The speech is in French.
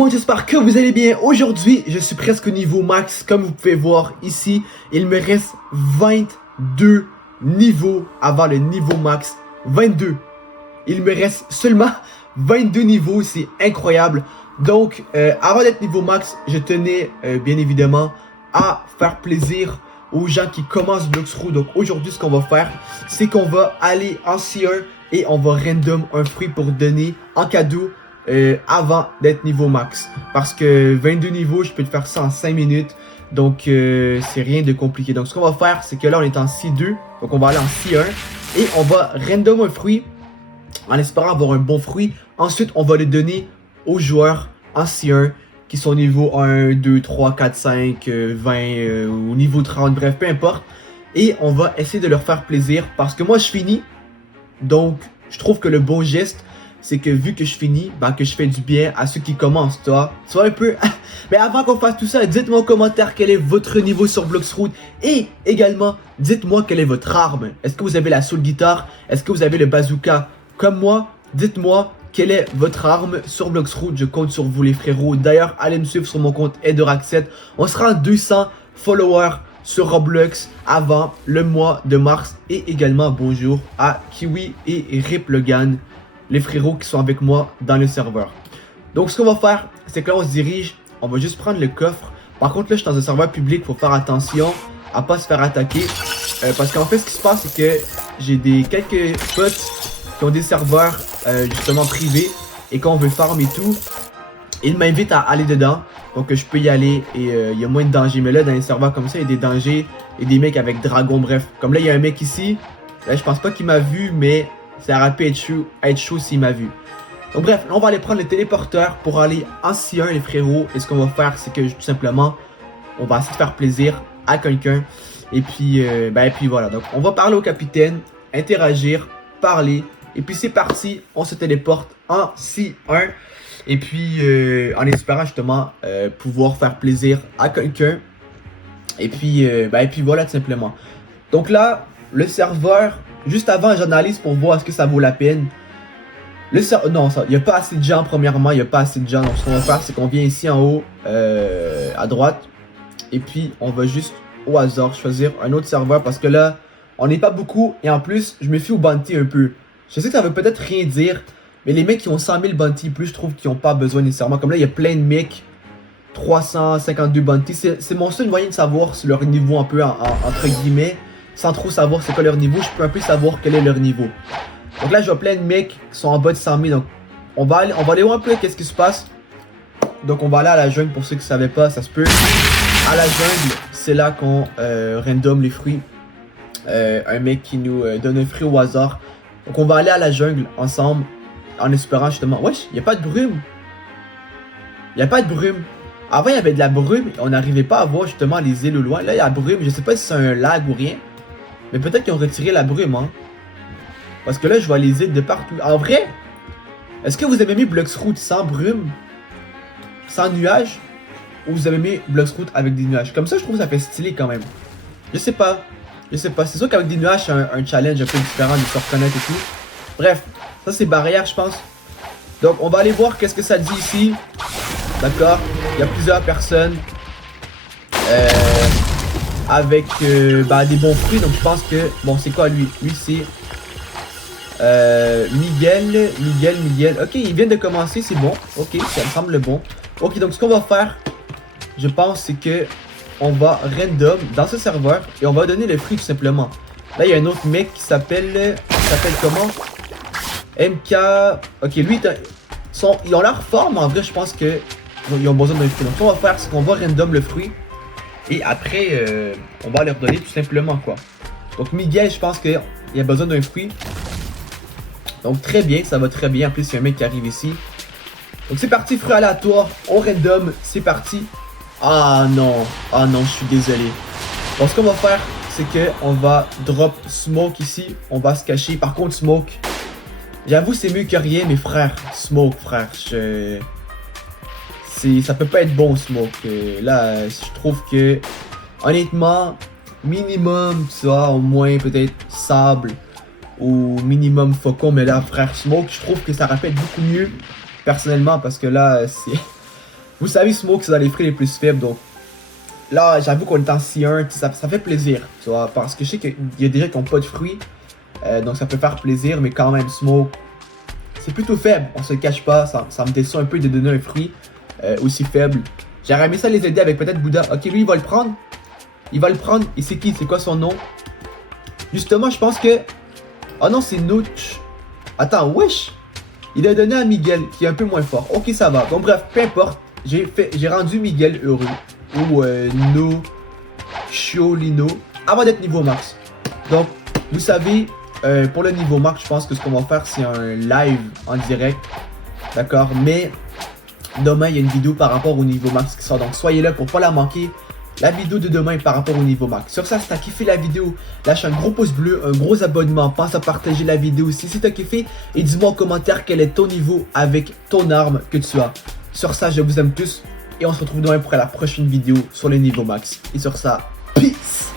monde, j'espère que vous allez bien. Aujourd'hui, je suis presque au niveau max. Comme vous pouvez voir ici, il me reste 22 niveaux avant le niveau max. 22. Il me reste seulement 22 niveaux, c'est incroyable. Donc, avant d'être niveau max, je tenais bien évidemment à faire plaisir aux gens qui commencent Bloxroot. Donc aujourd'hui, ce qu'on va faire, c'est qu'on va aller en C1 et on va random un fruit pour donner en cadeau avant d'être niveau max. Parce que 22 niveaux, je peux te faire ça en 5 minutes. Donc c'est rien de compliqué. Donc ce qu'on va faire, c'est que là on est en C2. Donc on va aller en C1 et on va random un fruit en espérant avoir un bon fruit. Ensuite, on va le donner aux joueurs en C1 qui sont au niveau 1, 2, 3, 4, 5, 20, au niveau 30, bref, peu importe. Et on va essayer de leur faire plaisir parce que moi je finis. Donc, je trouve que le bon geste, c'est que vu que je finis, bah, que je fais du bien à ceux qui commencent, toi. Tu vois un peu. Mais avant qu'on fasse tout ça, dites-moi en commentaire quel est votre niveau sur Bloxroot. Et également, dites-moi quelle est votre arme. Est-ce que vous avez la soul guitare? Est-ce que vous avez le bazooka? Comme moi, dites-moi quelle est votre arme sur Bloxroot. Je compte sur vous les frérots. D'ailleurs, allez me suivre sur mon compte Edorax7. On sera à 200 followers sur Roblox avant le mois de mars. Et également bonjour à Kiwi et Rip Logan, les frérots qui sont avec moi dans le serveur. Donc ce qu'on va faire, c'est que là on se dirige, on va juste prendre le coffre. Par contre là je suis dans un serveur public, faut faire attention à pas se faire attaquer. Parce qu'en fait ce qui se passe, c'est que j'ai quelques potes qui ont des serveurs justement privés. Et quand on veut farm et tout, ils m'invitent à aller dedans. Donc je peux y aller et il y a moins de danger. Mais là dans les serveurs comme ça, il y a des dangers et des mecs avec dragon, bref. Comme là il y a un mec ici, là je pense pas qu'il m'a vu, mais ça aurait pu être chaud s'il m'a vu. Donc bref, là on va aller prendre le téléporteur pour aller en C1 les frérots. Et ce qu'on va faire, c'est que tout simplement, on va essayer de faire plaisir à quelqu'un. Et puis voilà, donc on va parler au capitaine, interagir, parler. Et puis c'est parti, on se téléporte en C1. Et puis en espérant justement pouvoir faire plaisir à quelqu'un. Et puis voilà tout simplement. Donc là, le serveur, juste avant j'analyse pour voir est-ce que ça vaut la peine. Non, il n'y a pas assez de gens premièrement, il n'y a pas assez de gens. Donc ce qu'on va faire, c'est qu'on vient ici en haut, à droite. Et puis on va juste au hasard choisir un autre serveur parce que là, on n'est pas beaucoup. Et en plus, je me fie au bounty un peu. Je sais que ça veut peut-être rien dire, mais les mecs qui ont 100 000 bounty plus, je trouve qu'ils n'ont pas besoin nécessairement. Comme là, il y a plein de mecs, 352 bounty. C'est mon seul moyen de savoir si leur niveau un peu entre guillemets, sans trop savoir c'est quoi leur niveau. Je peux un peu savoir quel est leur niveau. Donc là, je vois plein de mecs qui sont en bas de 100 000. Donc on va aller voir un peu qu'est-ce qui se passe. Donc on va aller à la jungle pour ceux qui ne savaient pas, ça se peut. À la jungle, c'est là qu'on random les fruits. Un mec qui nous donne un fruit au hasard. Donc on va aller à la jungle ensemble en espérant justement. Wesh, il n'y a pas de brume. Il n'y a pas de brume. Avant il y avait de la brume et on n'arrivait pas à voir justement les îles au loin. Là il y a la brume, je sais pas si c'est un lag ou rien. Mais peut-être qu'ils ont retiré la brume hein. Parce que là je vois les îles de partout. En vrai, est-ce que vous avez mis Bloxroot sans brume? Sans nuages? Ou vous avez mis Bloxroot avec des nuages? Comme ça je trouve que ça fait stylé quand même. Je sais pas. C'est sûr qu'avec des nuages, c'est un challenge un peu différent de se reconnaître et tout. Bref, ça c'est barrière, je pense. Donc, on va aller voir qu'est-ce que ça dit ici. D'accord. Il y a plusieurs personnes avec des bons fruits. Donc, je pense que... Bon, c'est quoi lui? Lui, c'est... Miguel. Ok, il vient de commencer, c'est bon. Ok, ça me semble bon. Ok, donc ce qu'on va faire, je pense, c'est que... On va random dans ce serveur et on va donner le fruit tout simplement. Là, il y a un autre mec qui s'appelle... comment? MK... Ok, lui, ils ont leur forme, mais en vrai, je pense qu'ils ont besoin d'un fruit. Donc, ce qu'on va faire, c'est qu'on va random le fruit. Et après, on va leur donner tout simplement, quoi. Donc, Miguel, je pense qu'il a besoin d'un fruit. Donc, très bien, ça va très bien. En plus, il y a un mec qui arrive ici. Donc, c'est parti, fruit aléatoire. On random, c'est parti. Ah non, je suis désolé. Bon, ce qu'on va faire, c'est que on va drop Smoke ici. On va se cacher. Par contre, Smoke, j'avoue, c'est mieux que rien, mais frère, Smoke, frère, ça peut pas être bon, Smoke. Là, je trouve que, honnêtement, minimum, tu vois, au moins peut-être Sable ou minimum Faucon. Mais là, frère, Smoke, je trouve que ça rappelle beaucoup mieux, personnellement, parce que là, c'est... Vous savez, Smoke, c'est dans les fruits les plus faibles, donc là, j'avoue qu'on est en C1, ça fait plaisir, tu vois, parce que je sais qu'il y a des gens qui n'ont pas de fruits, donc ça peut faire plaisir, mais quand même, Smoke, c'est plutôt faible, on se le cache pas, ça me déçoit un peu de donner un fruit aussi faible. J'aurais aimé ça les aider avec peut-être Bouddha. Ok, lui, il va le prendre. Il va le prendre, et c'est qui? C'est quoi son nom? Justement, je pense que... Oh non, c'est Nooch. Attends, wesh! Il a donné à Miguel, qui est un peu moins fort. Ok, ça va. Donc bref, peu importe. J'ai rendu Miguel heureux. Ou No Chiolino. Avant d'être niveau max. Donc, vous savez, pour le niveau max, je pense que ce qu'on va faire, c'est un live en direct. D'accord? Mais demain, il y a une vidéo par rapport au niveau max qui sort. Donc, soyez là pour pas la manquer. La vidéo de demain par rapport au niveau max. Sur ça, si t'as kiffé la vidéo, lâche un gros pouce bleu, un gros abonnement. Pense à partager la vidéo si t'as kiffé. Et dis-moi en commentaire quel est ton niveau avec ton arme que tu as. Sur ça, je vous aime tous. Et on se retrouve demain pour la prochaine vidéo sur le niveau max. Et sur ça, peace!